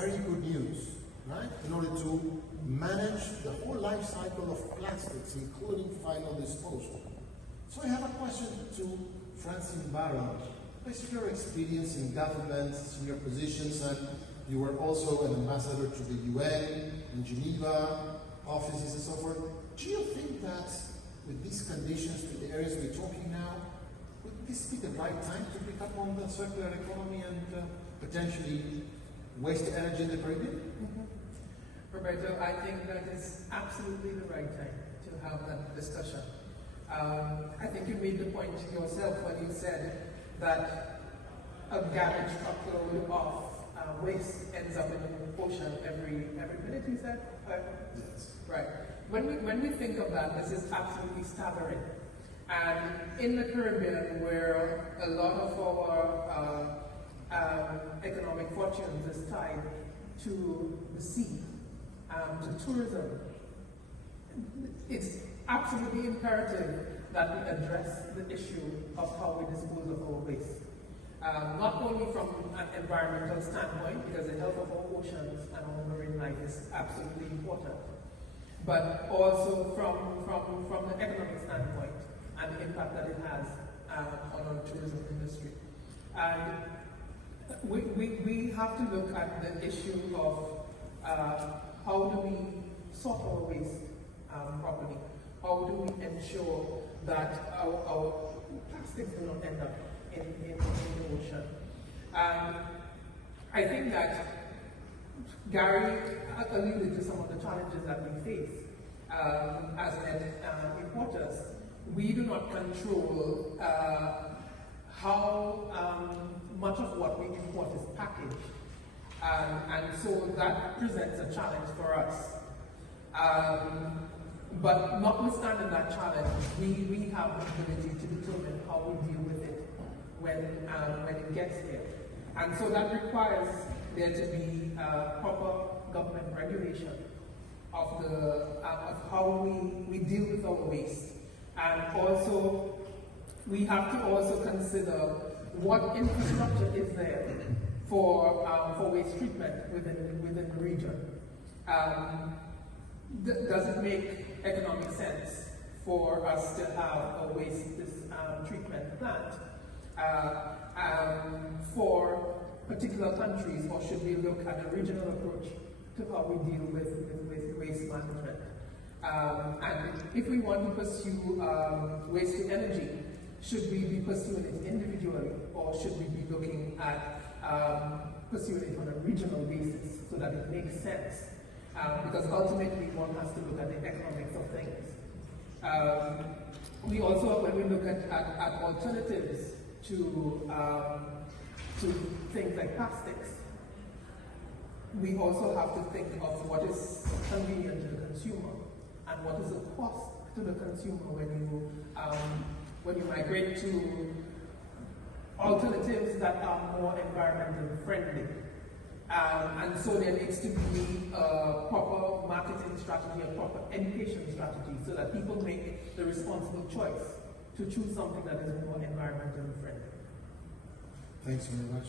very good news, right? In order to manage the whole life cycle of plastics, including final disposal. So I have a question to Francine Barron. Based on your experience in government, senior positions, and you were also an ambassador to the UN, in Geneva, offices and so forth. Do you think that with these conditions, with the areas we're talking now, would this be the right time to pick up on the circular economy and potentially waste energy in the Caribbean? Roberto, I think that is absolutely the right time to have that discussion. I think you made the point yourself when you said that a garbage truckload of waste ends up in the ocean every minute, you said? Yes. Right. When we think of that, this is absolutely staggering. And in the Caribbean, where a lot of our economic fortunes is tied to the sea, to tourism, it's absolutely imperative that we address the issue of how we dispose of our waste. Not only from an environmental standpoint, because the health of our oceans and our marine life is absolutely important, but also from the economic standpoint and the impact that it has on our tourism industry. And we have to look at the issue of how do we sort our waste properly? How do we ensure that our plastics do not end up in the ocean? I think that Gary alluded to some of the challenges that we face as importers. We do not control how much of what we import is packaged. And so that presents a challenge for us. But notwithstanding that challenge, we have the ability to determine how we deal with it when it gets there. And so that requires there to be proper government regulation of how we deal with our waste. And also, we have to also consider what infrastructure is there for waste treatment within the region. Does it make economic sense for us to have a waste treatment plant for particular countries, or should we look at a regional approach to how we deal with waste management? And if we want to pursue waste to energy, should we be pursuing it individually, or should we be looking at pursuing it on a regional basis so that it makes sense? Because ultimately one has to look at the economics of things. We also, when we look at alternatives to things like plastics, we also have to think of what is convenient to the consumer and what is the cost to the consumer when you migrate to alternatives that are more environmentally friendly. And so there needs to be a proper marketing strategy, a proper education strategy, so that people make the responsible choice to choose something that is more environmentally friendly. Thanks very much.